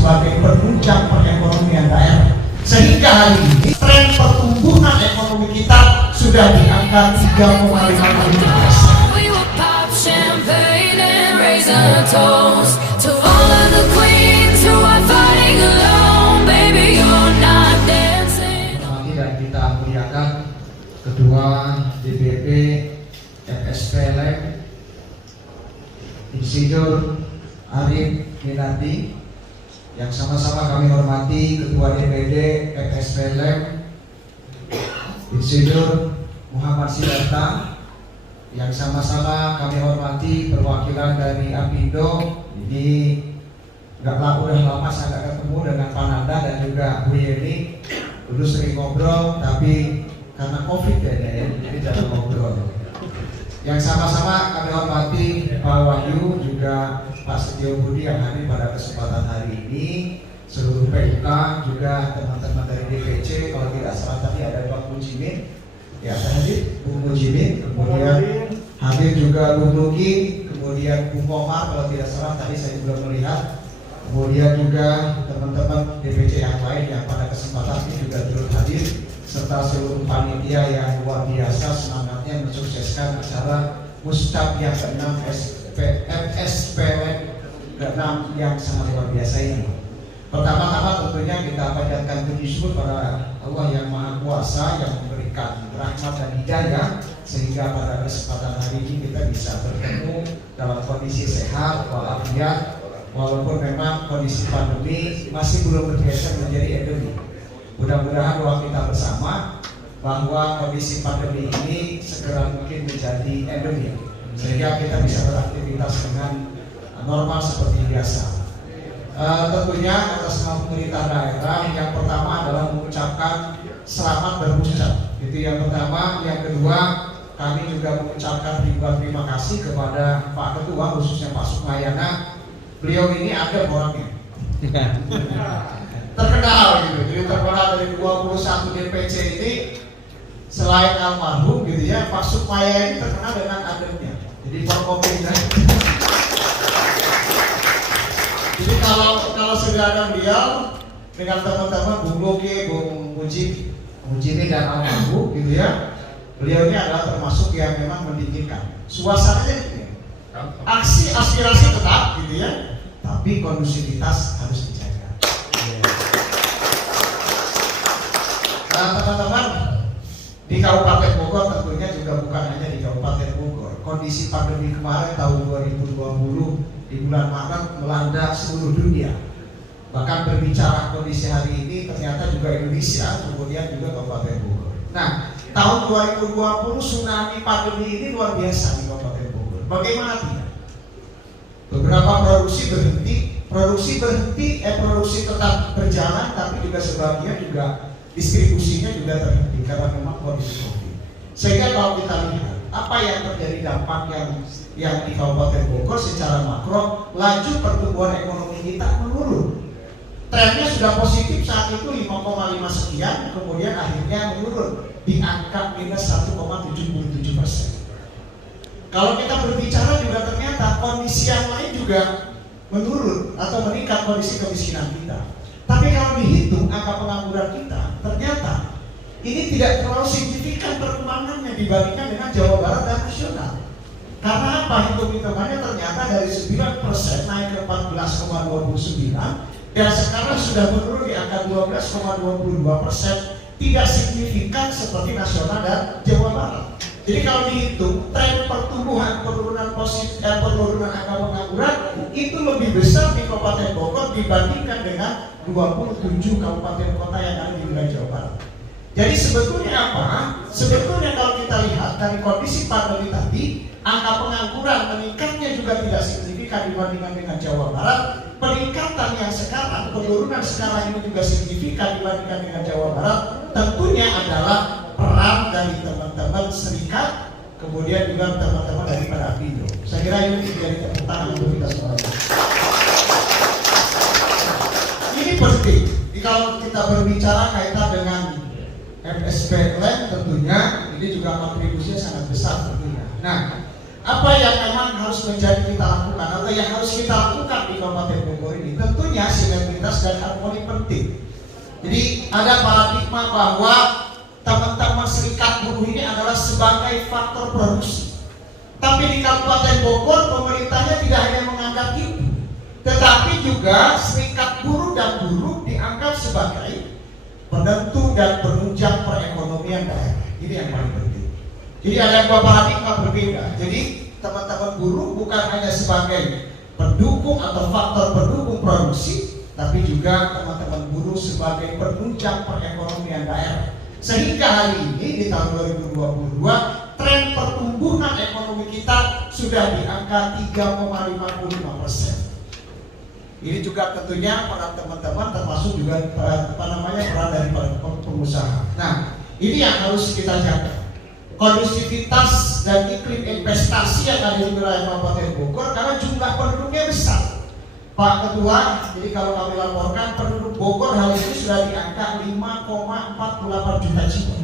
sebagai penunjang perekonomian daerah. Sehingga hari ini tren pertumbuhan ekonomi kita sudah di angka 3,5%. Dan kita muliakan Ketua DPP FSPLM Insinyur Arif Minardi, yang sama-sama kami hormati Ketua DPD FSPLM Insinyur Muhammad Sidarta, yang sama-sama kami hormati perwakilan dari Apindo. Ini udah lama saya nggak ketemu dengan Pak Nanda dan juga Bu Yeni. Dulu sering ngobrol, tapi karena COVID ya, jadi jarang ngobrol. Yang sama-sama kami hormati Pak Wahyu, juga Pak Setio Budi yang hadir pada kesempatan hari ini, seluruh PUK, juga teman-teman dari DPC. Kalau tidak salah tadi ada Pak Mujimin, ya hadir Bu Mujimin, kemudian hadir juga Bu Nuki, kemudian Bu Komar kalau tidak salah tadi saya belum melihat. Kemudian juga teman-teman DPC yang lain yang pada kesempatan ini juga turut hadir, serta seluruh panitia yang luar biasa semangatnya mensukseskan acara Mustab yang ke-6 FSPLM ke-6 yang sangat luar biasa ini. Pertama-tama tentunya kita panjatkan puji syukur pada Allah yang Maha Kuasa yang memberikan rahmat dan hidayah sehingga pada kesempatan hari ini kita bisa bertemu dalam kondisi sehat walafiat. Walaupun memang kondisi pandemi masih belum bergeser menjadi endemi. Mudah-mudahan doa kita bersama bahwa kondisi pandemi ini segera mungkin menjadi endemi, sehingga kita bisa beraktivitas dengan normal seperti biasa. Tentunya atas nama pemerintah daerah, yang pertama adalah mengucapkan selamat bermusab. Itu yang pertama. Yang kedua, kami juga mengucapkan ribuan terima kasih kepada Pak Ketua, khususnya Pak Sukmayana. Beliau ini ada orangnya terkenal gitu, jadi terkenal dari 21 DPC ini selain almarhum gitu ya, Pak Sukmaya ini terkenal dengan ademnya. Jadi Forkopimda. Jadi kalau sudah ada beliau dengan teman-teman Bung Loke, Bung Mujimi dan almarhum gitu ya, beliau ini adalah termasuk yang memang mendinginkan suasananya gitu ya. Aksi aspirasi tetap gitu ya, tapi kondusivitas harus dijaga. Nah, teman-teman, di Kabupaten Bogor tentunya juga bukan hanya di Kabupaten Bogor. Kondisi pandemi kemarin tahun 2020 di bulan Maret melanda seluruh dunia. Bahkan berbicara kondisi hari ini ternyata juga Indonesia, kemudian juga Kabupaten Bogor. Nah, tahun 2020 tsunami pandemi ini luar biasa di Kabupaten Bogor. Bagaimana tidak? Beberapa produksi tetap berjalan, tapi juga sebagian juga distribusinya juga terhenti karena memang kondisi COVID. Sehingga kalau kita lihat apa yang terjadi dampak yang di Kabupaten Bogor secara makro, laju pertumbuhan ekonomi kita menurun. Trennya sudah positif saat itu 5,5 sekian, kemudian akhirnya menurun di angka minus 1,77%. Kalau kita berbicara juga ternyata kondisi yang lain juga menurun atau meningkat kondisi kemiskinan kita. Tapi kalau dihitung angka pengangguran kita, ternyata ini tidak terlalu signifikan perkembangannya dibandingkan dengan Jawa Barat dan nasional. Karena apa? Hitung-hitungannya ternyata dari 9% naik ke 14,29 dan sekarang sudah menurun di angka 12,22%, tidak signifikan seperti nasional dan Jawa Barat. Jadi kalau dihitung tren pertumbuhan penurunan angka pengangguran itu lebih besar di Kabupaten Bogor dibandingkan dengan 27 kabupaten kota yang ada di wilayah Jawa Barat. Jadi sebetulnya apa? Sebetulnya kalau kita lihat dari kondisi pandemi tadi, angka pengangguran meningkatnya juga tidak signifikan dibandingkan dengan Jawa Barat. Peningkatan yang sekarang, penurunan sekarang ini juga signifikan dibandingkan dengan Jawa Barat. Tentunya adalah peran dari teman-teman serikat, kemudian juga teman-teman daripada Apindo. Saya kira ini menjadi tepuk tangan untuk kita semua. Ini penting. Kalau kita berbicara kaitan dengan FSPLM, tentunya ini juga kontribusinya sangat besar tentunya. Nah, apa yang memang harus menjadi kita lakukan atau yang harus kita lakukan di Kabupaten Bogor ini? Tentunya sinergi stabilitas dan harmoni penting. Jadi ada paradigma bahwa teman-teman serikat buruh ini adalah sebagai faktor produksi. Tapi di Kabupaten Bogor pemerintahnya tidak hanya menganggap itu, tetapi juga serikat buruh dan buruh dianggap sebagai penentu dan penunjang perekonomian daerah. Ini yang paling penting. Jadi ada dua paradigma berbeda. Jadi teman-teman buruh bukan hanya sebagai pendukung atau faktor pendukung produksi, tapi juga teman-teman buruh sebagai penunjang perekonomian daerah. Sehingga hari ini di tahun 2022 tren pertumbuhan ekonomi kita sudah di angka 3,55%. Ini juga tentunya para teman-teman termasuk juga peran dari pengusaha. Nah, ini yang harus kita jaga. Kondusivitas dan iklim investasi yang ada di wilayah Kabupaten Bogor karena jumlah penduduknya besar. Pak Ketua, jadi kalau kami laporkan penduduk Bogor hari ini sudah di angka 5,48 juta jiwa.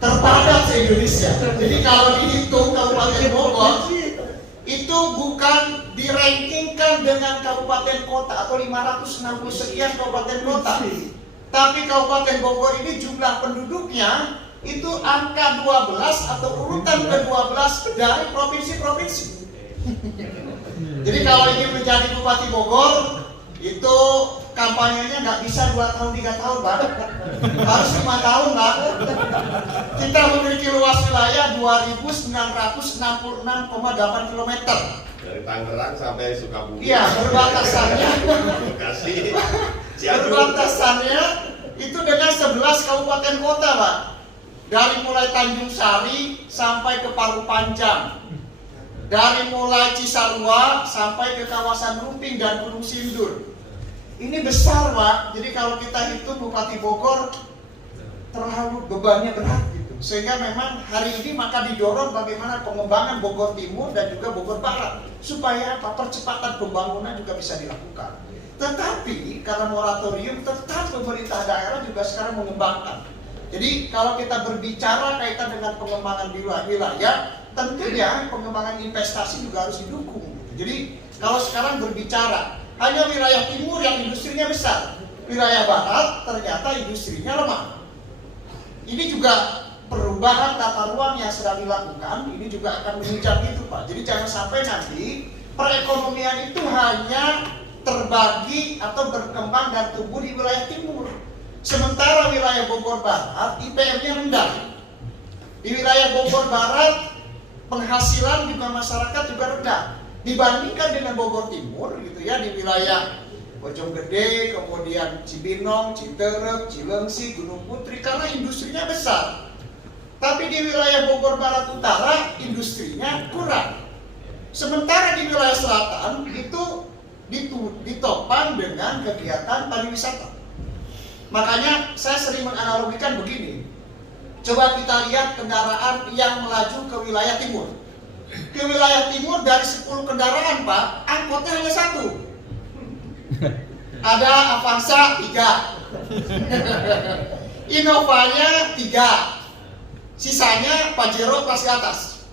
Terpadat se-Indonesia. Jadi kalau dihitung Kabupaten Bogor itu bukan dirankingkan dengan kabupaten kota atau 560 sekian kabupaten kota. Tapi Kabupaten Bogor ini jumlah penduduknya itu angka 12 atau urutan ke-12 dari provinsi-provinsi. Jadi kalau ingin menjadi Bupati Bogor itu kampanyenya nggak bisa 2 tahun 3 tahun Pak, harus 5 tahun Pak. Kita memiliki luas wilayah 2.966,8 km. Dari Tangerang sampai Sukabumi. Iya, berbatasannya. Bekasi. Berbatasannya itu dengan 11 kabupaten kota Pak. Dari mulai Tanjung Sari sampai ke Palu Panjang. Dari mulai Cisarua sampai ke kawasan Rumping dan Gunung Sindur. Ini besar Pak, jadi kalau kita hitung Bupati Bogor terlalu bebannya berat gitu. Sehingga memang hari ini maka didorong bagaimana pengembangan Bogor Timur dan juga Bogor Barat. Supaya apa? Percepatan pembangunan juga bisa dilakukan. Tetapi karena moratorium tetap pemerintah daerah juga sekarang mengembangkan. Jadi kalau kita berbicara kaitan dengan pengembangan wilayah, tentunya pengembangan investasi juga harus didukung. Jadi kalau sekarang berbicara hanya wilayah timur yang industrinya besar, wilayah barat ternyata industrinya lemah. Ini juga perubahan tata ruang yang sedang dilakukan, ini juga akan menunjang itu Pak. Jadi jangan sampai nanti perekonomian itu hanya terbagi atau berkembang dan tumbuh di wilayah timur. Sementara wilayah Bogor Barat IPM-nya rendah. Di wilayah Bogor Barat penghasilan juga masyarakat juga rendah dibandingkan dengan Bogor Timur gitu ya, di wilayah Bojonggede, kemudian Cibinong, Citerep, Cilengsi, Gunung Putri karena industrinya besar. Tapi di wilayah Bogor Barat Utara industrinya kurang. Sementara di wilayah selatan itu ditopang dengan kegiatan pariwisata. Makanya saya sering menganalogikan begini. Coba kita lihat kendaraan yang melaju ke wilayah timur. Ke wilayah timur dari 10 kendaraan Pak, angkotnya hanya 1. Ada Avanza 3. Innovanya 3. Sisanya Pajero kelas ke atas.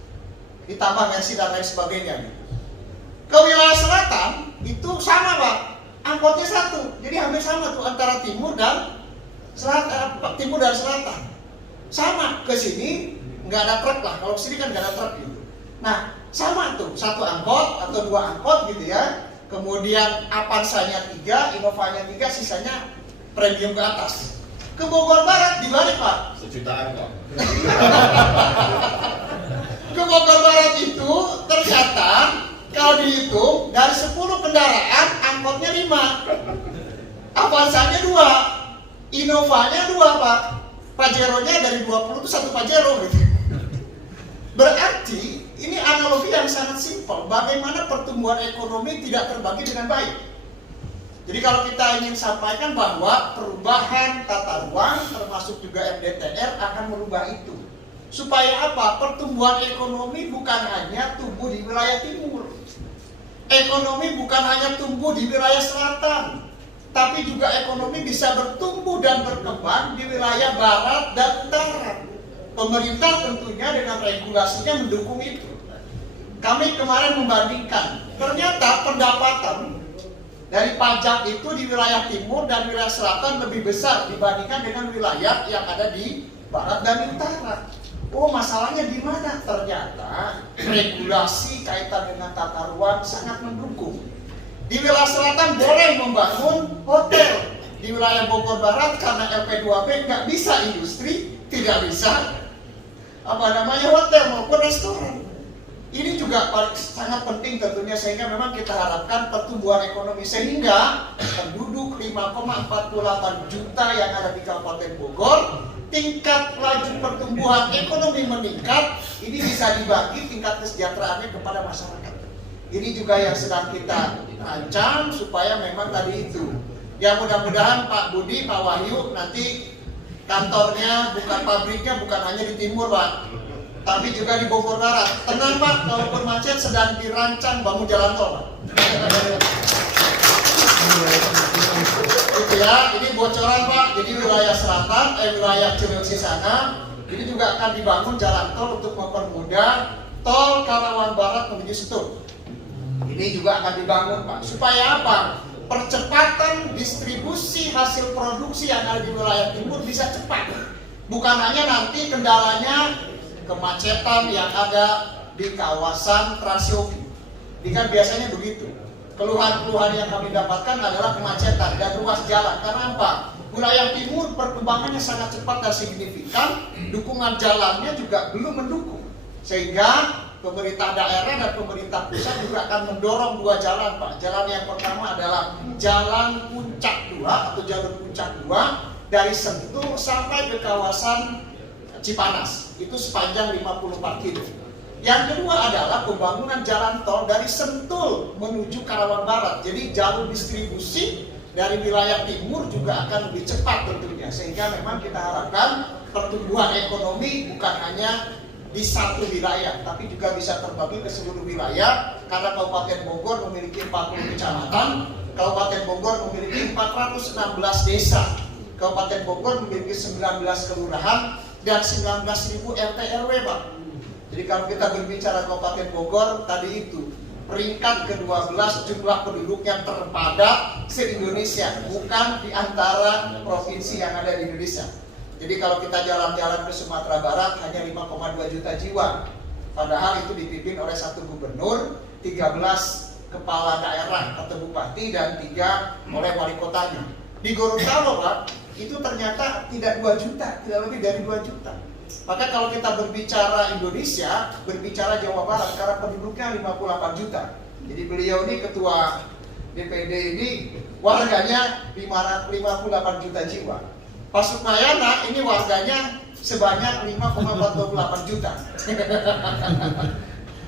Ditambah Mercy dan lain sebagainya. Ke wilayah selatan itu sama Pak, angkotnya 1. Jadi hampir sama tuh antara timur dan selatan. Sama, ke sini nggak ada truk lah. Kalau ke sini kan nggak ada truk gitu. Nah, sama tuh, 1 angkot atau 2 angkot gitu ya. Kemudian Avanza-nya 3, Innova-nya 3, sisanya premium ke atas. Ke Bogor Barat dibalik Pak. Sejutaan kok. Ke Bogor Barat itu tercatat kalau dihitung dari 10 kendaraan angkotnya 5, Avanza-nya 2, Innova-nya 2 Pak. Pajero-nya dari 20 itu 1 Pajero gitu. Berarti ini analogi yang sangat simpel. Bagaimana pertumbuhan ekonomi tidak terbagi dengan baik. Jadi kalau kita ingin sampaikan bahwa perubahan tata ruang termasuk juga MDTR akan merubah itu. Supaya apa? Pertumbuhan ekonomi bukan hanya tumbuh di wilayah timur. Ekonomi bukan hanya tumbuh di wilayah selatan, tapi juga ekonomi bisa bertumbuh dan berkembang di wilayah barat dan utara. Pemerintah tentunya dengan regulasinya mendukung itu. Kami kemarin membandingkan, ternyata pendapatan Dari pajak itu di wilayah timur dan wilayah selatan lebih besar dibandingkan dengan wilayah yang ada di barat dan utara. Oh, masalahnya di mana? Ternyata regulasi kaitan dengan tata ruang sangat mendukung. Di wilayah selatan boleh membangun hotel. Di wilayah Bogor Barat karena LP2B nggak bisa industri, tidak bisa hotel maupun restoran. Ini juga sangat penting tentunya, sehingga memang kita harapkan pertumbuhan ekonomi, sehingga penduduk 5,48 juta yang ada di Kabupaten Bogor, tingkat laju pertumbuhan ekonomi meningkat, ini bisa dibagi tingkat kesejahteraannya kepada masyarakat. Ini juga yang sedang kita rancang supaya memang tadi itu. Ya mudah-mudahan Pak Budi, Pak Wahyu nanti kantornya bukan pabriknya bukan hanya di timur Pak, tapi juga di Bogor Barat. Tenang Pak, kalaupun macet sedang dirancang bangun jalan tol Pak. Gitu ya, ini bocoran Pak. Jadi wilayah selatan, wilayah Cilengsi sana, ini juga akan dibangun jalan tol untuk mempermudah tol Karawang Barat menuju Sentul. Ini juga akan dibangun Pak. Supaya apa? Percepatan distribusi hasil produksi yang ada di wilayah timur bisa cepat. Bukan hanya nanti kendalanya kemacetan yang ada di kawasan Transyogi. Ini kan biasanya begitu. Keluhan-keluhan yang kami dapatkan adalah kemacetan dan ruas jalan. Karena apa? Wilayah timur perkembangannya sangat cepat dan signifikan, dukungan jalannya juga belum mendukung. Sehingga pemerintah daerah dan pemerintah pusat juga akan mendorong dua jalan Pak. Jalan yang pertama adalah Jalan Puncak 2 atau jalur Puncak 2 dari Sentul sampai ke kawasan Cipanas. Itu sepanjang 54 km. Yang kedua adalah pembangunan jalan tol dari Sentul menuju Karawang Barat. Jadi jalur distribusi dari wilayah timur juga akan lebih cepat tentunya. Sehingga memang kita harapkan pertumbuhan ekonomi bukan hanya di satu wilayah, tapi juga bisa terbagi ke seluruh wilayah. Karena Kabupaten Bogor memiliki 40 kecamatan, Kabupaten Bogor memiliki 416 desa, Kabupaten Bogor memiliki 19 kelurahan dan 19.000 RT RW Pak. Jadi kalau kita berbicara Kabupaten Bogor tadi itu peringkat ke-12 jumlah penduduk yang terpadat se-Indonesia, bukan di antara provinsi yang ada di Indonesia. Jadi kalau kita jalan-jalan ke Sumatera Barat hanya 5,2 juta jiwa. Padahal itu dipimpin oleh 1 gubernur, 13 kepala daerah atau bupati, dan 3 oleh wali kotanya. Di Gorontalo Pak, itu ternyata tidak 2 juta, tidak lebih dari 2 juta. Maka kalau kita berbicara Indonesia, berbicara Jawa Barat, karena penduduknya 58 juta. Jadi beliau ini ketua DPD ini warganya 58 juta jiwa. Pak Sukmayana ini warganya sebanyak 5,48 juta.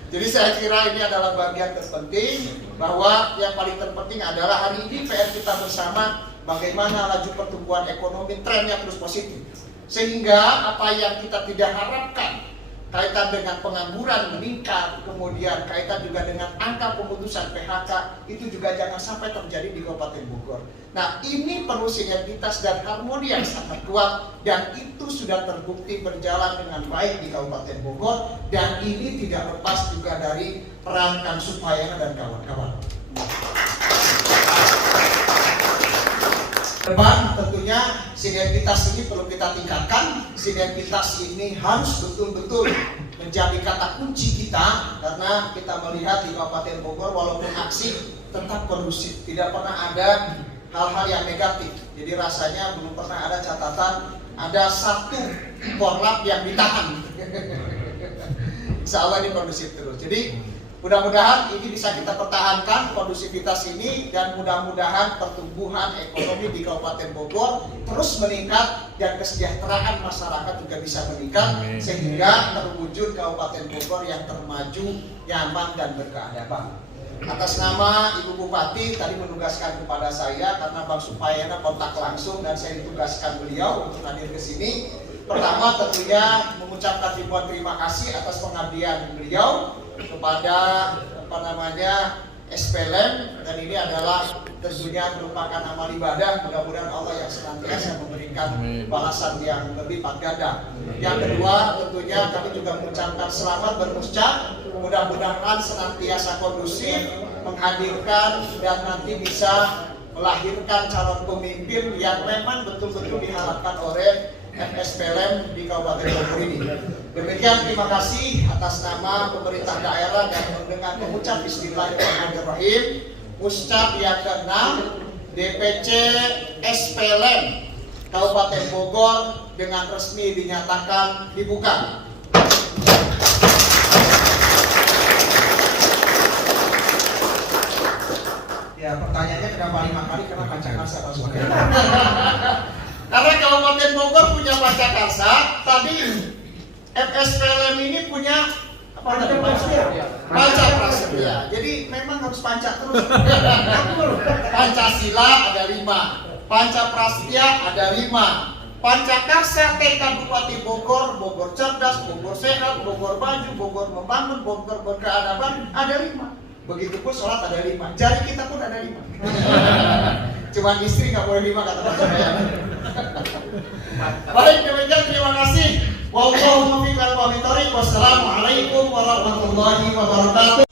Jadi saya kira ini adalah bagian terpenting, bahwa yang paling terpenting adalah hari ini PR kita bersama bagaimana laju pertumbuhan ekonomi trennya terus positif. Sehingga apa yang kita tidak harapkan kaitan dengan pengangguran meningkat, kemudian kaitan juga dengan angka pemutusan PHK, itu juga jangan sampai terjadi di Kabupaten Bogor. Nah, ini perlu sinergitas dan harmoni yang sangat kuat, dan itu sudah terbukti berjalan dengan baik di Kabupaten Bogor, dan ini tidak lepas juga dari peran Kang Sukmayana dan kawan-kawan. Depan tentunya sinergitas ini perlu kita tingkatkan. Sinergitas ini harus betul-betul menjadi kata kunci kita, karena kita melihat di Kabupaten Bogor walaupun aksi tetap kondusif, tidak pernah ada hal-hal yang negatif. Jadi rasanya belum pernah ada catatan ada 1 korlap yang ditahan. Insya Allah ini kondusif terus. Jadi mudah-mudahan ini bisa kita pertahankan kondusivitas ini, dan mudah-mudahan pertumbuhan ekonomi di Kabupaten Bogor terus meningkat dan kesejahteraan masyarakat juga bisa meningkat, sehingga terwujud Kabupaten Bogor yang termaju, nyaman, dan berkeadaban. Atas nama Ibu Bupati tadi menugaskan kepada saya, karena Bang Sukmayana kontak langsung dan saya ditugaskan beliau untuk hadir ke sini. Pertama tentunya mengucapkan ribuan terima kasih atas pengabdian beliau kepada SPLM, dan ini adalah tentunya merupakan amal ibadah. Mudah-mudahan Allah yang senantiasa memberikan balasan yang berlipat ganda. Yang kedua tentunya kami juga mengucapkan selamat bermuscak, mudah-mudahan senantiasa kondusif, menghadirkan dan nanti bisa melahirkan calon pemimpin yang memang betul-betul diharapkan oleh FSPLM di Kabupaten Bogor ini. Demikian, terima kasih atas nama pemerintah daerah dan dengan mengucap Bismillahirrahmanirrahim. Muscap yang ke-6 DPC SPLM Kabupaten Bogor dengan resmi dinyatakan dibuka. Ya, pertanyaannya kenapa 5 kali? Karena Pancakarsa Pak sebagai Karena Kabupaten Bogor punya Pancakarsa, tadi FSPLM ini punya apa tadi? Pancaprasetya. Jadi memang harus panca terus. Pancasila ada 5, Pancaprasetya ada 5, Pancakarsa TK Bupati Bogor, Bogor cerdas, Bogor sehat, Bogor maju, Bogor membangun, Bogor berkeadaban ada 5. Begitupun sholat ada 5, jari kita pun ada 5. Cuma istri nggak boleh 5 kata saya. Baik, demikian, terima kasih. Wassalamualaikum warahmatullahi wabarakatuh.